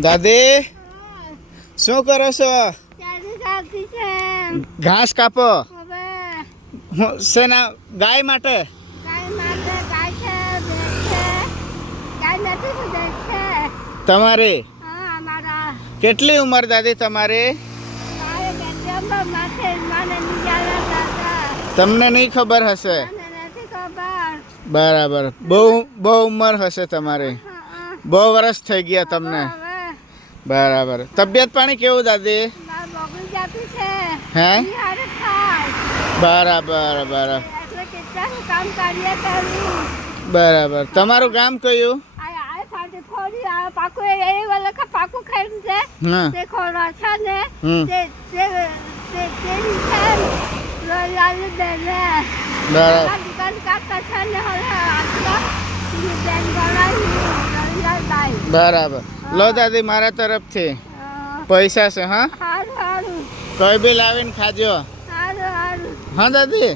દાદી શું કરો છો? ઘાસ કાપો. શેના ગાય માટે? તમારી? કેટલી ઉંમર દાદી તમારી? તમને નહીં ખબર હશે? બરાબર. બહુ બહુ ઉંમર હશે તમારી. બહુ વર્ષ થઈ ગયા તમને. બરાબર. તબિયત પાણી કેવું દાદી? હે? બરાબર બરાબર. બરાબર. તમારું ગામ કયું? પાકું એ એ પાકું ખાઈને છે. તે ખોરા છે ને. તે તે તે છે. લાલ બરાબર. દુકાન કાઢતા છે ને હવે બરાબર. લો દાદી મારા તરફથી. પૈસા છે હા? કઈ બી લાવીને ખાજો. હા દાદી?